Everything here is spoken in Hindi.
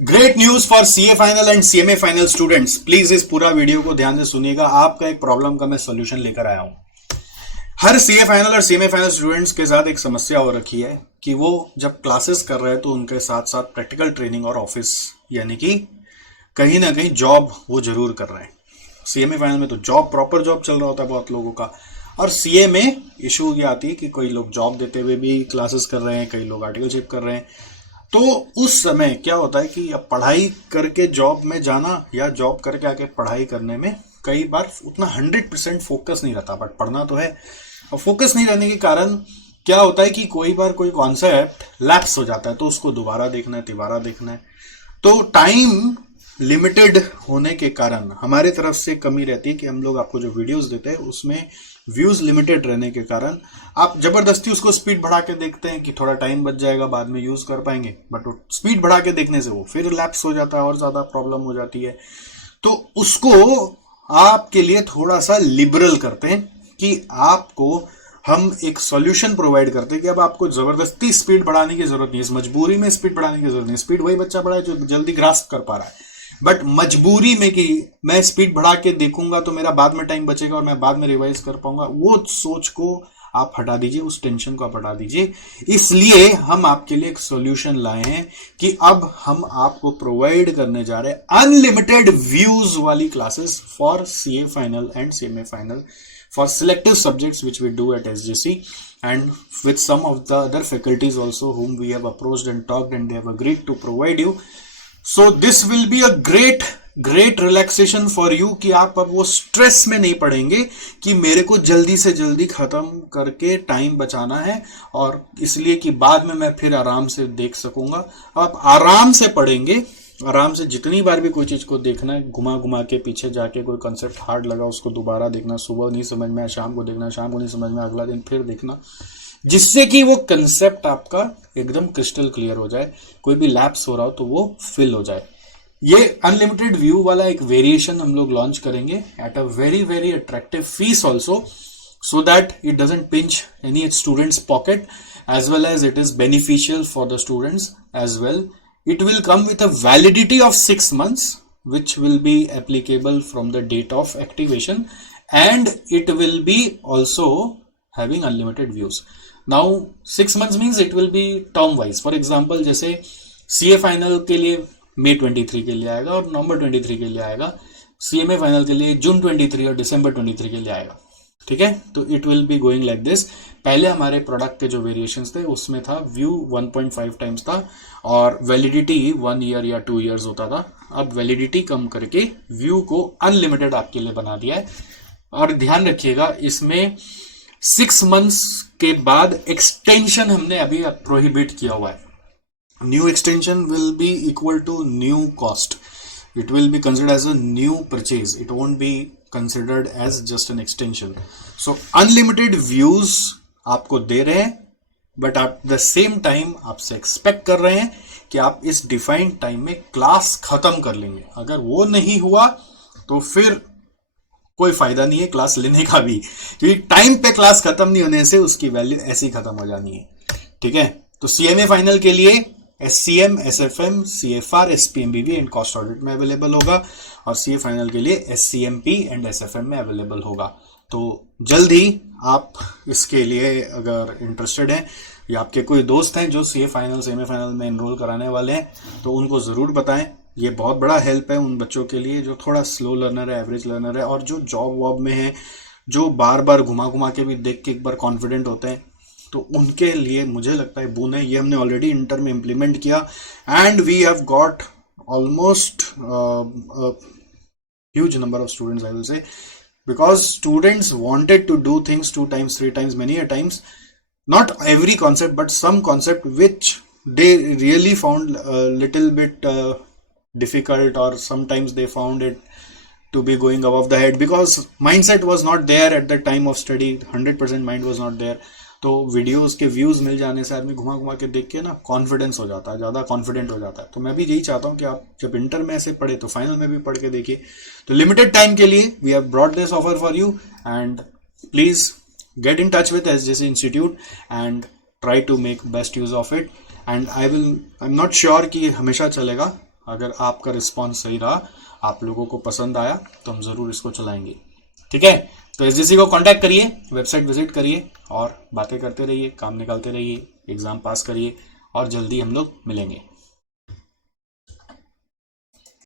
Great news for CA final and CMA final students. Please इस पूरा वीडियो को ध्यान से सुनिएगा। आपका एक प्रॉब्लम का मैं सोल्यूशन लेकर आया हूं। हर सीए फाइनल और सीएमए फाइनल स्टूडेंट्स के साथ एक समस्या हो रखी है कि वो जब क्लासेस कर रहे हैं तो उनके साथ साथ प्रैक्टिकल ट्रेनिंग और ऑफिस यानी कि कहीं ना कहीं जॉब वो जरूर कर रहे हैं। सीएमए फाइनल में तो जॉब, प्रॉपर जॉब चल रहा होता है बहुत लोगों का, और सीए में इशू ये आती है कि कोई लोग जॉब देते हुए भी क्लासेस कर रहे हैं, कई लोग आर्टिकलशिप कर रहे हैं। तो उस समय क्या होता है कि अब पढ़ाई करके जॉब में जाना या जॉब करके आके पढ़ाई करने में कई बार उतना 100% फोकस नहीं रहता, बट पढ़ना तो है। और फोकस नहीं रहने के कारण क्या होता है कि कोई बार कोई कॉन्सेप्ट लैप्स हो जाता है तो उसको दोबारा देखना है, तिबारा देखना है। तो टाइम लिमिटेड होने के कारण हमारे तरफ से कमी रहती है कि हम लोग आपको जो वीडियोस देते हैं उसमें व्यूज लिमिटेड रहने के कारण आप जबरदस्ती उसको स्पीड बढ़ा के देखते हैं कि थोड़ा टाइम बच जाएगा, बाद में यूज कर पाएंगे, बट स्पीड बढ़ा के देखने से वो फिर लैप्स हो जाता है और ज्यादा प्रॉब्लम हो जाती है। तो उसको आपके लिए थोड़ा सा लिबरल करते हैं कि आपको हम एक सॉल्यूशन प्रोवाइड करते हैं कि अब आपको जबरदस्ती स्पीड बढ़ाने की जरूरत नहीं है, इस मजबूरी में स्पीड बढ़ाने की जरूरत नहीं। स्पीड वही बच्चा बढ़ाए जो जल्दी ग्रास्प कर पा रहा है, बट मजबूरी में कि मैं स्पीड बढ़ा के देखूंगा तो मेरा बाद में टाइम बचेगा और मैं बाद में रिवाइज कर पाऊंगा, वो सोच को आप हटा दीजिए, उस टेंशन को आप हटा दीजिए। इसलिए हम आपके लिए एक सॉल्यूशन लाए हैं कि अब हम आपको प्रोवाइड करने जा रहे हैं अनलिमिटेड व्यूज वाली classes for CA final and CMA final for selective subjects which we do at SJC, and with some of the other faculties also whom we have approached and talked, and they have agreed to provide you. So this will be a great relaxation for you कि आप अब वो स्ट्रेस में नहीं पड़ेंगे कि मेरे को जल्दी से जल्दी खत्म करके टाइम बचाना है और इसलिए कि बाद में मैं फिर आराम से देख सकूंगा। आप आराम से पढ़ेंगे, आराम से जितनी बार भी कोई चीज को देखना है, घुमा घुमा के पीछे जाके कोई कंसेप्ट हार्ड लगा उसको दोबारा देखना, सुबह नहीं समझ में आया शाम को देखना, शाम को नहीं समझ में अगला दिन फिर देखना, जिससे कि वो कंसेप्ट आपका एकदम क्रिस्टल क्लियर हो जाए, कोई भी लैप्स हो रहा हो तो वो फिल हो जाए। ये अनलिमिटेड व्यू वाला एक वेरिएशन हम लोग लॉन्च करेंगे at a very very attractive fees also, so that it doesn't pinch any student's pocket, as well as it is beneficial for the students as well. It will come with a validity of 6 months, which will be applicable from the date of activation, and it will be also having unlimited views. Now 6 months means it will be term wise. For example, जैसे CA फाइनल के लिए मई 23 के लिए आएगा और नवंबर 23 के लिए आएगा, CMA फाइनल के लिए जून 23 और दिसंबर 23 के लिए आएगा। ठीक है, तो it will be going like this. पहले हमारे प्रोडक्ट के जो वेरिएशंस थे उसमें था व्यू 1.5 टाइम्स था और वैलिडिटी 1 ईयर या 2 ईयर्स होता था। अब वैलिडिटी कम करके व्यू को अनलिमिटेड आपके लिए बना दिया है। और ध्यान रखिएगा, इसमें 6 मंथ्स के बाद एक्सटेंशन हमने अभी प्रोहिबिट किया हुआ है। New extension will be equal to new cost, it will be considered as a new purchase, it won't be considered as just an extension. So unlimited views आपको दे रहे हैं, but at the same time आपसे एक्सपेक्ट कर रहे हैं कि आप इस डिफाइंड टाइम में क्लास खत्म कर लेंगे। अगर वो नहीं हुआ तो फिर कोई फायदा नहीं है क्लास लेने का भी, क्योंकि टाइम पे क्लास खत्म नहीं होने से उसकी वैल्यू ऐसे ही खत्म हो जानी है। ठीक है, तो सीएमए फाइनल के लिए SCM, SFM, CFR, SPMBB and cost audit में अवेलेबल होगा, और CA फाइनल के लिए SCMP एंड SFM में अवेलेबल होगा। तो जल्द ही आप इसके लिए अगर इंटरेस्टेड हैं या आपके कोई दोस्त हैं जो CA फाइनल, CMA फाइनल में एनरोल कराने वाले हैं, तो उनको ज़रूर बताएं। ये बहुत बड़ा हेल्प है उन बच्चों के लिए जो थोड़ा स्लो लर्नर है, एवरेज लर्नर है, और जो जॉब वॉब में है, जो बार बार घुमा घुमा के भी देख के एक बार कॉन्फिडेंट होते हैं, तो उनके लिए मुझे लगता है बून है। ये हमने ऑलरेडी इंटर में इंप्लीमेंट किया and we have got almost huge number of students, I will say, because students wanted to do things 2 times 3 times many a times, not every concept but some concept which they really found a little bit difficult, or sometimes they found it to be going above the head because mindset was not there at the time of study, 100% mind was not there. तो वीडियोस के व्यूज मिल जाने से आदमी घुमा घुमा के देख के ना कॉन्फिडेंस हो जाता है, ज़्यादा कॉन्फिडेंट हो जाता है। तो मैं भी यही चाहता हूँ कि आप जब इंटर में ऐसे पढ़े तो फाइनल में भी पढ़ के देखिए। तो लिमिटेड टाइम के लिए we have brought this offer for you, and please get in touch with SJC institute and try to make best use of it. And I am not sure कि हमेशा चलेगा, अगर आपका रिस्पॉन्स सही रहा, आप लोगों को पसंद आया, तो हम ज़रूर इसको चलाएंगे। ठीक है, तो एसजीसी को कांटेक्ट करिए, वेबसाइट विजिट करिए और बातें करते रहिए, काम निकालते रहिए, एग्ज़ाम पास करिए और जल्दी हम लोग मिलेंगे।